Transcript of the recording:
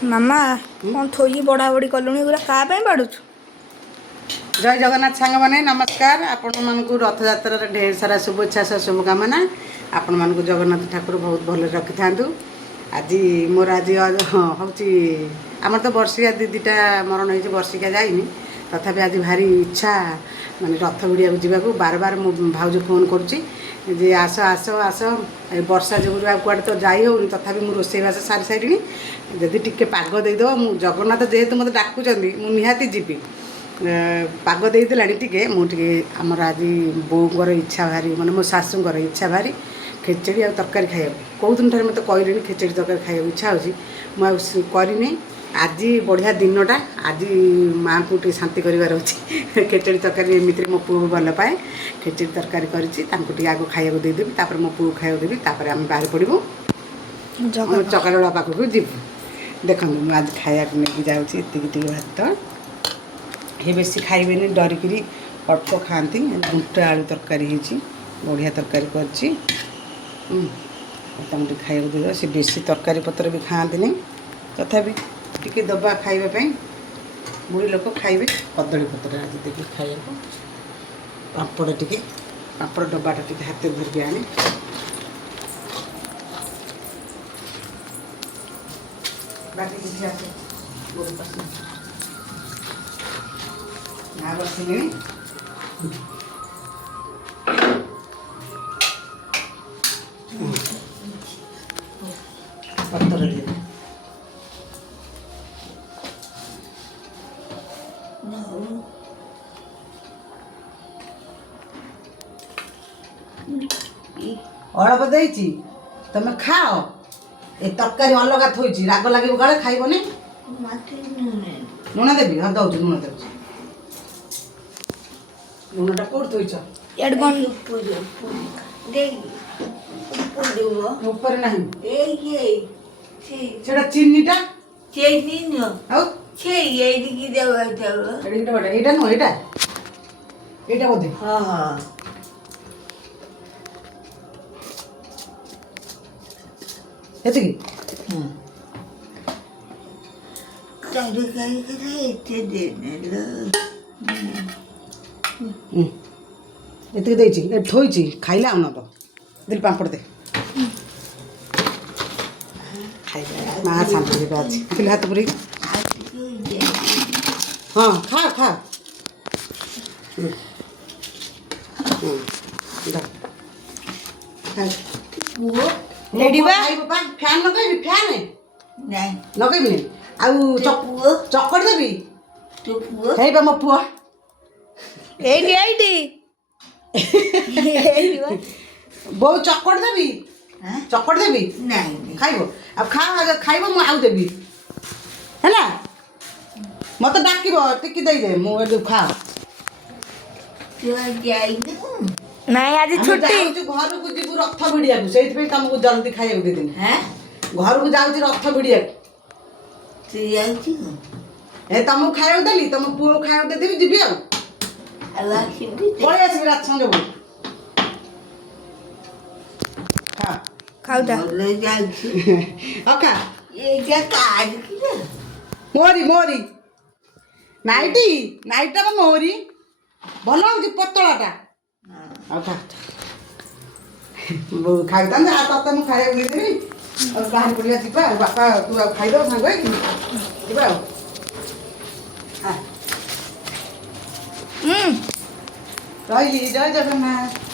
ମାମା କ'ଣ ଥୋଇକି ବଢ଼ାବଢ଼ି କଲୁଣି ଏଗୁଡ଼ା କାହା ପାଇଁ ବାଡ଼ୁଛୁ? ଜୟ ଜଗନ୍ନାଥ ସାଙ୍ଗମାନେ ନମସ୍କାର। ଆପଣମାନଙ୍କୁ ରଥଯାତ୍ରାର ଢେର ସାରା ଶୁଭେଚ୍ଛା ଶୁଭକାମନା। ଆପଣମାନଙ୍କୁ ଜଗନ୍ନାଥ ଠାକୁର ବହୁତ ଭଲରେ ରଖିଥାନ୍ତୁ। ଆଜି ମୋର ହେଉଛି ଆମର ତ ବର୍ଷିକା ଦିଦିଟା ମରଣ ହେଇଛି, ବର୍ଷିକା ଯାଇନି। ତଥାପି ଆଜି ଭାରି ଇଚ୍ଛା ମାନେ ରଥ ଭିଡ଼ିବାକୁ ଯିବାକୁ। ବାରବାର ମୋ ଭାଉଜ ଫୋନ୍ କରୁଛି ଯେ ଆସ ଆସ ଆସ। ଏ ବର୍ଷା ଯୋଗୁଁ ଆଉ କୁଆଡ଼େ ତ ଯାଇ ହେଉନି। ତଥାପି ମୁଁ ରୋଷେଇବାସ ସାରି ସାରିଲିଣି। ଯଦି ଟିକେ ପାଗ ଦେଇଦେବ, ମୁଁ ଜଗନ୍ନାଥ ଯେହେତୁ ମୋତେ ଡାକୁଛନ୍ତି ମୁଁ ନିହାତି ଯିବି। ପାଗ ଦେଇଦେଲାଣି ଟିକେ, ମୁଁ ଟିକେ ଆମର ଆଜି ବୋଉଙ୍କର ଇଚ୍ଛା ଭାରି, ମାନେ ମୋ ଶାଶୁଙ୍କର ଇଚ୍ଛା ଭାରି ଖେଚେଡ଼ି ଆଉ ତରକାରୀ ଖାଇବାକୁ। କେଉଁ ଦିନଠାରୁ ମୋତେ କହିଲେଣି ଖେଚେଡ଼ି ତରକାରୀ ଖାଇବାକୁ ଇଚ୍ଛା ହେଉଛି, ମୁଁ ଆଉ କରିନି। ଆଜି ବଢ଼ିଆ ଦିନଟା, ଆଜି ମାଆଙ୍କୁ ଟିକେ ଶାନ୍ତି କରିବାର ଅଛି। ଖେଚେଡ଼ି ତରକାରୀ ଏମିତିରେ ମୋ ପୁଅ ଭଲ ପାଏ। ଖେଚେଡ଼ି ତରକାରୀ କରିଛି, ତାଙ୍କୁ ଟିକେ ଆଗ ଖାଇବାକୁ ଦେଇଦେବି, ତାପରେ ମୋ ପୁଅକୁ ଖାଇବାକୁ ଦେବି, ତାପରେ ଆମେ ବାହାରି ପଡ଼ିବୁ ଚକାଡୋଳା ପାଖକୁ ଯିବୁ। ଦେଖନ୍ତୁ ମୁଁ ଆଜି ଖାଇବାକୁ ନେଇକି ଯାଉଛି ଏତିକି ଟିକେ ଭାତ। ଏ ବେଶୀ ଖାଇବେନି, ଡରିକିରି ଅଳ୍ପ ଖାଆନ୍ତି। ବୁଟ ଆଳୁ ତରକାରୀ ହେଇଛି, ବଢ଼ିଆ ତରକାରୀ କରିଛି। ତାଙ୍କୁ ଟିକେ ଖାଇବାକୁ ଦେଇଦେବା। ସେ ବେଶୀ ତରକାରୀ ପତ୍ର ବି ଖାଆନ୍ତିନି, ତଥାପି ଟିକେ ଦେବା ଖାଇବା ପାଇଁ। ବୁଢ଼ୀ ଲୋକ ଖାଇବେ। କଦଳୀ ପତ୍ର ଆଜି ଦେବି ଖାଇବାକୁ। ପାମ୍ପଡ଼ ଟିକେ, ପାମ୍ପଡ଼ ଡବାଟା ଟିକେ ହାତରେ ଧରିକି ଆଣେ। ବାକି କିଛି ଆସେ ଗୋଟେ ପାସ ନା ବସିଲେଣି। ପତ୍ର দিয়ে ଅଳପ ଦେଇଛି, ତମେ ଖାଅ। ଏ ତରକାରୀ ଅଲଗା ଥୋଇଛି, ରାଗ ଲାଗିବ କାଳେ ଖାଇବନି। ଲୁଣ ଦେବି? ହଁ ଦେଉଛି, ଲୁଣ ଦେଉଛି। ଲୁଣଟା କୋଉଠି ଥୋଇଛ? ଉପରେ ନାହିଁ ସେଟା ଚିନିଟା। ଆଉ ଏଇଟା ନୁହଁ, ଏଇଟା ଏଇଟା ବୋଧେ। ଏତିକି ଏତିକି ଦେଇଛି, ଏଠି ଥୋଇଛି। ଖାଇଲେ ଆଉ ନବ ଦିଲ୍ ପାମ୍ପଡ଼ ଦେ। ଖାଇଲେ ମା ଶାନ୍ତି ଦେବେ ଅଛି। ଦିଲ୍ ହାତ ପୁରେଇକି ହଁ ଖା ଖା। ଫ୍ୟାନ୍ ଲଗେଇବି? ଫ୍ୟାନ୍ ଲଗେଇବିନି। ଆଉ ଚକଟି ଦେବି? ହେଇବା ମୋ ପୁଅ ଏଇଠି ଏଇଠି ବୋଉ ଚକଟି ଦେବି? ଚକଟି ଦେବି? ଖାଇବ? ଆଉ ଖାଇବ, ମୁଁ ଆଉ ଦେବି ହେଲା। ମତେ ଡାକିବ, ଟିକେ ଦେଇଦେ, ମୁଁ ଏଠୁ ଖାଅ। ନାଇଁ ଆଜି ଛୁଟି। ଘରକୁ ଯିବୁ ରଥ ଭିଡ଼ିବାକୁ, ସେଇଥିପାଇଁ ତମକୁ ଜଲ୍ଦି ଖାଇବାକୁ ଦେଇଦେବି। ଘରକୁ ଯାଉଛି ରଥ ଭିଡ଼ିବାକୁ। ଏ ତମକୁ ଖାଇବାକୁ ଦେଲି, ତମ ପୁଅକୁ ଖାଇବାକୁ ଦେଇଦେବି, ଯିବି ଆଉ। ପଳେଇ ଆସିବି ରାତି ସଞ୍ଜ ବେଳକୁ। ଖାଉଥା। ମୋରି ମୋରି ନାଇଟି, ନାଇଟଟା ବା ମୋରି। ଭଲ ହେଉଛି ପତଳାଟା। ଆଉ ଖା। ଖାଇଥାନ୍ତେ, ଆଉ ତତେ ମୁଁ ଖାଇବାକୁ ଦେଇଦେବି। ଆଉ ବାହାରି ପଡ଼ିବା, ଯିବା ଆଉ। ବାପା ତୁ ଆଉ ଖାଇଦେବ ସାଙ୍ଗ ହେଇକି ଯିବା ଆଉ। ରହିଲି, ଜୟ ଜଗନ୍ନାଥ।